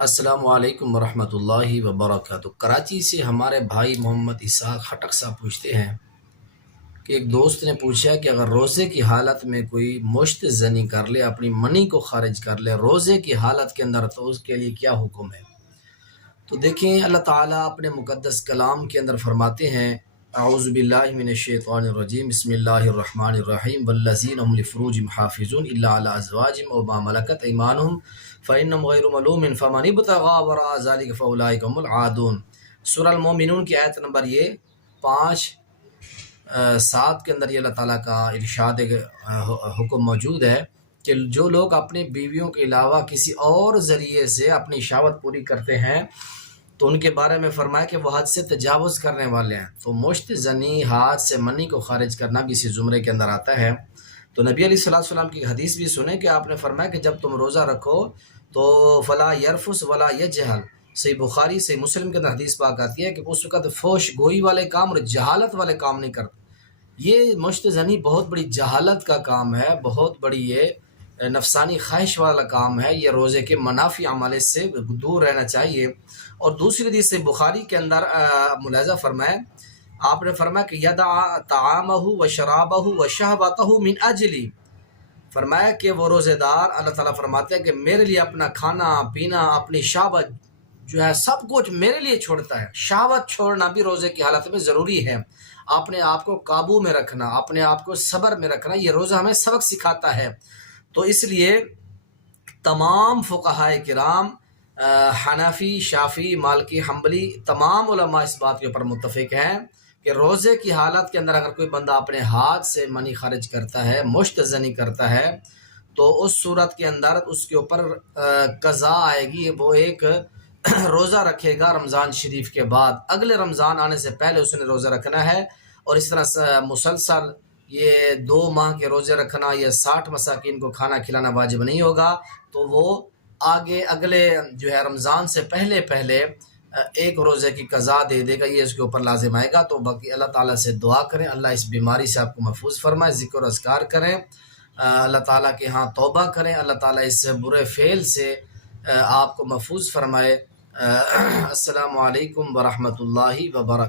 السلام علیکم ورحمۃ اللہ وبرکاتہ۔ کراچی سے ہمارے بھائی محمد اسحاق خٹک صاحب پوچھتے ہیں کہ ایک دوست نے پوچھا کہ اگر روزے کی حالت میں کوئی مشت زنی کر لے، اپنی منی کو خارج کر لے روزے کی حالت کے اندر، تو اس کے لیے کیا حکم ہے؟ تو دیکھیں، اللہ تعالیٰ اپنے مقدس کلام کے اندر فرماتے ہیں، اعوذ باللہ من الشیطان الرجیم، بسم اللہ الرحمن الرحیم، والذین هم لفروجهم حافظون الا علی ازواجهم او ما ملکت ایمانهم فانهم غیر ملومین فمن ابتغى وراء ذلك فاولئک هم العادون۔ سورہ المومنون کی آیت نمبر یہ 5-7 کے اندر یہ اللہ تعالیٰ کا ارشاد حکم موجود ہے کہ جو لوگ اپنی بیویوں کے علاوہ کسی اور ذریعے سے اپنی شہوت پوری کرتے ہیں تو ان کے بارے میں فرمایا کہ وہ حد سے تجاوز کرنے والے ہیں۔ تو مشت زنی، ہاتھ سے منی کو خارج کرنا بھی اسی زمرے کے اندر آتا ہے۔ تو نبی علیہ الصلوۃ والسلام کی حدیث بھی سنیں کہ آپ نے فرمایا کہ جب تم روزہ رکھو تو فلا یرفس ولا یجہل، صحیح بخاری صحیح مسلم کے اندر حدیث پاک آتی ہے کہ اس وقت فوش گوئی والے کام اور جہالت والے کام نہیں کرتے۔ یہ مشت زنی بہت بڑی جہالت کا کام ہے، بہت بڑی یہ نفسانی خواہش والا کام ہے۔ یہ روزے کے منافی اعمال سے دور رہنا چاہیے۔ اور دوسری حدیث سے بخاری کے اندر ملاحظہ فرمائے، آپ نے فرمایا کہ یدع طعامہ و شرابہ و شہوتہ من اجلی، فرمایا کہ وہ روزے دار اللہ تعالیٰ فرماتے ہیں کہ میرے لیے اپنا کھانا پینا، اپنی شہوت جو ہے سب کچھ میرے لیے چھوڑتا ہے۔ شہوت چھوڑنا بھی روزے کی حالت میں ضروری ہے۔ اپنے آپ کو قابو میں رکھنا، اپنے آپ کو صبر میں رکھنا، یہ روزہ ہمیں سبق سکھاتا ہے۔ تو اس لیے تمام فقہائے کرام، حنفی، شافعی، مالکی، حنبلی، تمام علماء اس بات کے اوپر متفق ہیں کہ روزے کی حالت کے اندر اگر کوئی بندہ اپنے ہاتھ سے منی خارج کرتا ہے، مشت زنی کرتا ہے، تو اس صورت کے اندر اس کے اوپر قضا آئے گی۔ وہ ایک روزہ رکھے گا رمضان شریف کے بعد، اگلے رمضان آنے سے پہلے اس نے روزہ رکھنا ہے، اور اس طرح مسلسل یہ 2 ماہ کے روزے رکھنا یا 60 مساکین کو کھانا کھلانا واجب نہیں ہوگا۔ تو وہ آگے اگلے جو ہے رمضان سے پہلے ایک روزے کی قضا دے دے گا، یہ اس کے اوپر لازم آئے گا۔ تو باقی اللہ تعالیٰ سے دعا کریں، اللہ اس بیماری سے آپ کو محفوظ فرمائے، ذکر و اذکار کریں، اللہ تعالیٰ کے ہاں توبہ کریں، اللہ تعالیٰ اس برے فعل سے آپ کو محفوظ فرمائے۔ السلام علیکم ورحمۃ اللہ وبرکاتہ۔